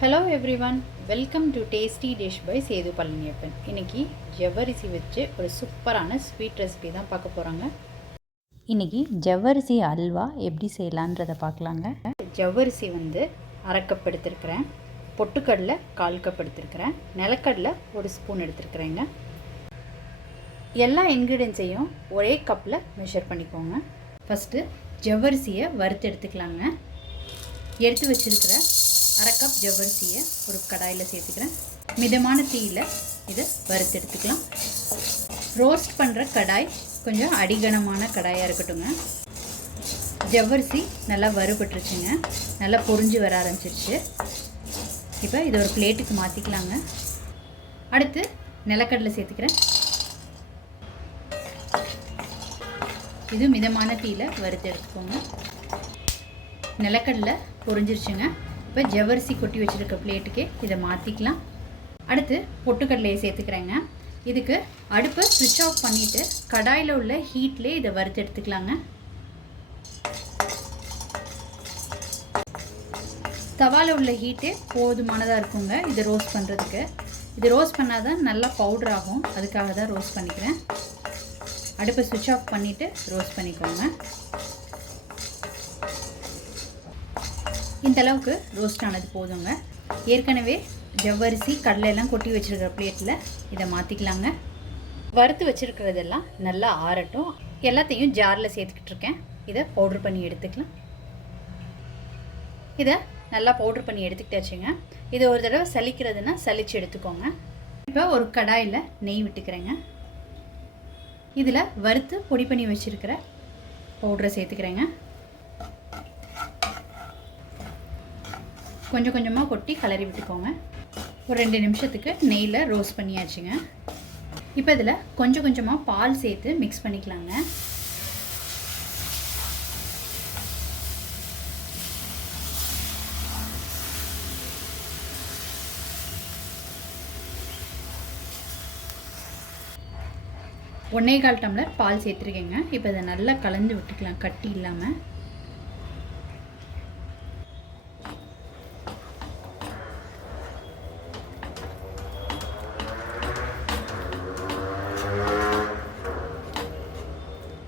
Hello everyone, welcome to tasty dish by Sethu Palaniappan. இன்றைக்கி ஜவ்வரிசி வச்சு ஒரு சூப்பரான ஸ்வீட் ரெசிபி தான் பார்க்க போகிறாங்க. இன்றைக்கி ஜவ்வரிசி அல்வா எப்படி செய்யலான்றதை பார்க்கலாங்க. ஜவ்வரிசி அரை கப் எடுத்துருக்கிறேன், பொட்டுக்கடலை 1/4 கப் எடுத்துருக்கிறேன், நிலக்கடலை 1 ஸ்பூன் எடுத்துருக்குறேங்க. எல்லா இன்க்ரீடியன்ஸையும் ஒரே கப்பில் மெஷர் பண்ணிக்கோங்க. ஃபஸ்ட்டு ஜவ்வரிசியை வறுத்து எடுத்துக்கலாங்க. எடுத்து வச்சுருக்கிற அரை கப் ஜவ்வரிசியை ஒரு கடாயில் சேர்த்துக்கிறேன். மிதமான தீயில் இதை வறுத்து எடுத்துக்கலாம். ரோஸ்ட் பண்ணுற கடாய் கொஞ்சம் அடிகனமான கடாயாக இருக்கட்டுங்க. ஜவ்வரிசி நல்லா வறுபட்டுருச்சுங்க, நல்லா பொரிஞ்சு வர ஆரம்பிச்சிருச்சு. இப்போ இதை ஒரு பிளேட்டுக்கு மாற்றிக்கலாங்க. அடுத்து நிலக்கடலை சேர்த்துக்கிறேன். இது மிதமான தீயில் வறுத்து எடுத்துக்கோங்க. நிலக்கடலை பொரிஞ்சிருச்சுங்க. இப்போ ஜவ்வரிசி கொட்டி வச்சுருக்க பிளேட்டுக்கு இதை மாற்றிக்கலாம். அடுத்து பொட்டுக்கடலையை சேர்த்துக்கிறேங்க. இதுக்கு அடுப்பை ஸ்விட்ச் ஆஃப் பண்ணிவிட்டு கடாயில் உள்ள ஹீட்லேயே இதை வறுத்து எடுத்துக்கலாங்க. தவாவில் உள்ள ஹீட்டே போதுமானதாக இருக்குங்க இது ரோஸ்ட் பண்ணுறதுக்கு. இது ரோஸ்ட் பண்ணால் தான் நல்லா பவுடர் ஆகும், அதுக்காக தான் ரோஸ்ட் பண்ணிக்கிறேன். அடுப்பை ஸ்விட்ச் ஆஃப் பண்ணிவிட்டு ரோஸ்ட் பண்ணிக்கோங்க. இந்த அளவுக்கு ரோஸ்ட் ஆனது போதுங்க. ஏற்கனவே ஜவ்வரிசி கடலையெல்லாம் கொட்டி வச்சுருக்கிற பிளேட்டில் இதை மாற்றிக்கலாங்க. வறுத்து வச்சுருக்கிறதெல்லாம் நல்லா ஆறட்டும். எல்லாத்தையும் ஜாரில் சேர்த்துக்கிட்டு இருக்கேன். இதை பவுட்ரு பண்ணி எடுத்துக்கலாம். இதை நல்லா பவுட்ரு பண்ணி எடுத்துக்கிட்டாச்சுங்க. இதை ஒரு தடவை சலிக்கிறதுனா சலித்து எடுத்துக்கோங்க. இப்போ ஒரு கடாயில் நெய் விட்டுக்கிறேங்க. இதில் வறுத்து பொடி பண்ணி வச்சுருக்கிற பவுட்ரை சேர்த்துக்கிறேங்க. கொஞ்சம் கொஞ்சமாக கொட்டி கலரி விட்டுக்கோங்க. ஒரு 2 நிமிஷத்துக்கு நெய்யில் ரோஸ்ட் பண்ணியாச்சுங்க. இப்போ இதில் கொஞ்சம் கொஞ்சமாக பால் சேர்த்து மிக்ஸ் பண்ணிக்கலாங்க. ஒன்றே கால் டம்ளர் பால் சேர்த்துருக்கேங்க. இப்போ இதை நல்லா கலந்து விட்டுக்கலாம், கட்டி இல்லாமல்.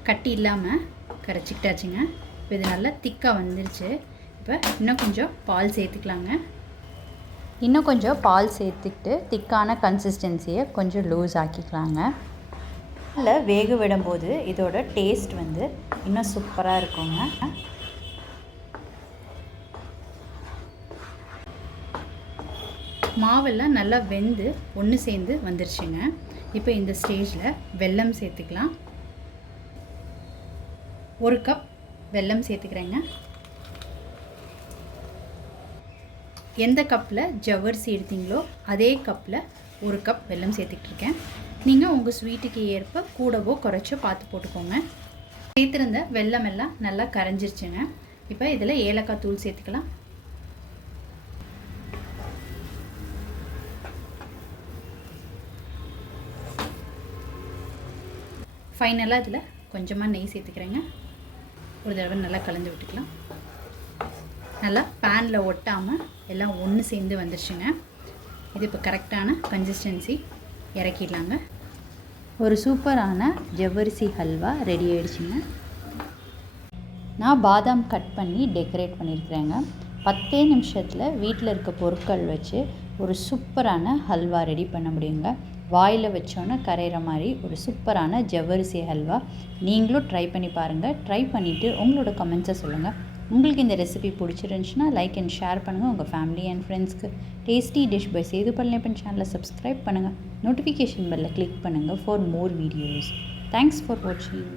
கட்டி இல்லாமல் கரைச்சிக்கிட்டாச்சுங்க. இப்போ இது நல்லா திக்காக வந்துருச்சு. இப்போ இன்னும் கொஞ்சம் பால் சேர்த்துக்கலாங்க. இன்னும் கொஞ்சம் பால் சேர்த்துக்கிட்டு திக்கான கன்சிஸ்டன்சியை கொஞ்சம் லூஸ் ஆக்கிக்கலாங்க. இல்லை வேக விடும்போது இதோட டேஸ்ட் இன்னும் சூப்பராக இருக்குங்க. மாவெல்லாம் நல்லா வெந்து ஒன்று சேர்ந்து வந்துருச்சுங்க. இப்போ இந்த ஸ்டேஜில் வெல்லம் சேர்த்துக்கலாம். 1 கப் வெல்லம் சேர்த்துக்கிறேங்க. எந்த கப்பில் ஜவ்வரிசி எடுத்தீங்களோ அதே கப்பில் 1 கப் வெல்லம் சேர்த்துக்கிட்டுருக்கேன். நீங்கள் உங்கள் ஸ்வீட்டுக்கு ஏற்ப கூடவோ குறைச்சோ பார்த்து போட்டுக்கோங்க. சேர்த்துருந்த வெல்லம் எல்லாம் நல்லா கரைஞ்சிருச்சுங்க. இப்போ இதில் ஏலக்காய் தூள் சேர்த்துக்கலாம். ஃபைனலாக இதில் கொஞ்சமாக நெய் சேர்த்துக்கிறேங்க. ஒரு தடவை நல்லா கலந்து விட்டுக்கலாம். நல்லா பேனில் ஒட்டாமல் எல்லாம் ஒன்று சேர்ந்து வந்துருச்சுங்க. இது இப்போ கரெக்டான கன்சிஸ்டன்சி. இறக்கிடலாங்க. ஒரு சூப்பரான ஜவ்வரிசி ஹல்வா ரெடி ஆகிடுச்சுங்க. நான் பாதாம் கட் பண்ணி டெக்கரேட் பண்ணியிருக்கிறேங்க. 10 நிமிஷத்தில் வீட்டில் இருக்க பொருட்கள் வச்சு ஒரு சூப்பரான ஹல்வா ரெடி பண்ண முடியுங்க. வாயில் வச்சோன்னே கரையிற மாதிரி ஒரு சூப்பரான ஜவ்வரிசி ஹல்வா நீங்களும் ட்ரை பண்ணி பாருங்கள். ட்ரை பண்ணிவிட்டு உங்களோட கமெண்ட்ஸை சொல்லுங்கள். உங்களுக்கு இந்த ரெசிபி பிடிச்சிருந்துச்சுன்னா லைக் அண்ட் ஷேர் பண்ணுங்கள். உங்கள் ஃபேமிலி அண்ட் ஃப்ரெண்ட்ஸ்க்கு. Tasty dish by Sethu Palaniappan சேனலை சப்ஸ்கிரைப் பண்ணுங்கள். நோட்டிஃபிகேஷன் பெல்லை கிளிக் பண்ணுங்கள் for more videos. Thanks for வாட்சிங்.